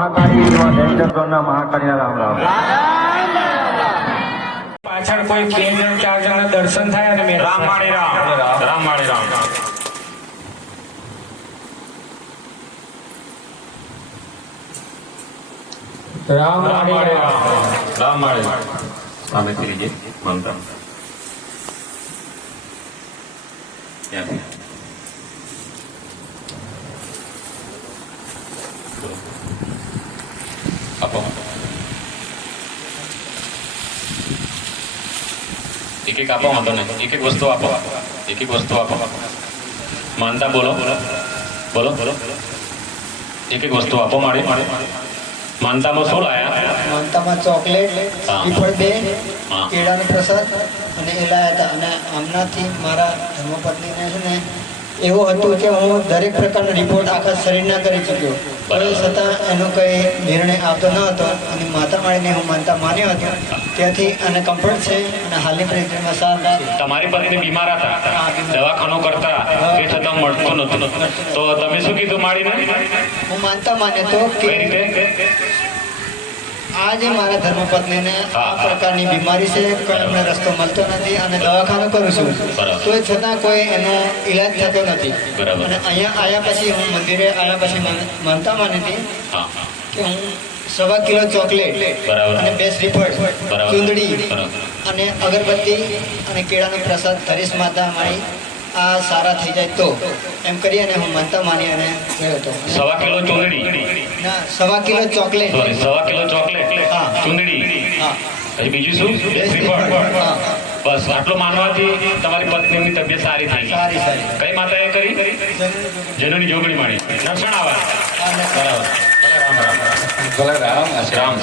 મહાકાળી રામ રામ. પાછળ કોઈ 2 જણ 4 જણ દર્શન થાય અને રામ માળી રામ રામ માળી રામ. રામ રામ માળી માળી રામ રામ માળી રામ. સામે કરી જે મંત્ર ત્યાંથી આપો. એક એક આપો, વાંધો નહીં. એક એક વસ્તુ આપો, એક એક વસ્તુ આપો. માનતા બોલો બોલો બોલો. એક એક વસ્તુ આપો. મારી માનતામાં શું લાયા? માનતામાં ચોકલેટ, હા. શ્રીફળ 2, હા. કેળાનો પ્રસાદ અને એ લાયા હતા. અને આમનાથી મારા ધર્મપત્નીને છે ને એવું હતું કે હું દરેક પ્રકારનો રિપોર્ટ આખા શરીરના કરી ચૂક્યો, પણ છતાં એનો કંઈ નિર્ણય આવતો ન હતો. અને માતા માળીને હું માનતા માન્યો હતો, ત્યાંથી અને કમ્ફર્ટ છે અને હાલની પરિસ્થિતિમાં સારું છે. તમારી પત્ની બીમાર હતા, દવાખાનું કરતા, તે છતાં મળતું નતું. તો તમે શું કીધું માળીને? હું માનતા માન્યો હતો કઈ કે રીતે? આજે મારા ધર્મપત્નીને આ હા. પ્રકારની બીમારી છે, કોઈ એમને રસ્તો મળતો નથી અને દવાખાનું કરું છું, બરાબર. તો છતાં કોઈ એનો ઈલાજ થતો નથી. બરાબર. અને અહીંયા આવ્યા પછી હું મંદિરે આવ્યા પછી માનતા માની હતી હા હા. કે હું 1.25 કિલો ચોકલેટ બરાબર. અને 2 શ્રીફળ, બરાબર. ચૂંદડી બરાબર. અને અગરબત્તી અને કેળાનો પ્રસાદ ધરીશ માતા મારી આ સારા થઈ જાય તો એમ કરી અને હું માનતા માની અને ગયો હતો. 1.25 કિલો ચૂંદડી, ના, 1.25 kilo chocolate. Sorry 1.25 kilo chocolate, હા. ચૂંદડી, હા. હજી બીજું શું? શ્રીફળ. હા. બસ આટલું માનવાથી તમારી પત્નીની તબિયત સારી થઈ ગઈ. સારી સારી. કઈ માતાએ કરી? જનોની જોગણી માણી. દર્શન આવવા. અને બરાબર. ભલે રામ રામ. ભલે રામ રામ.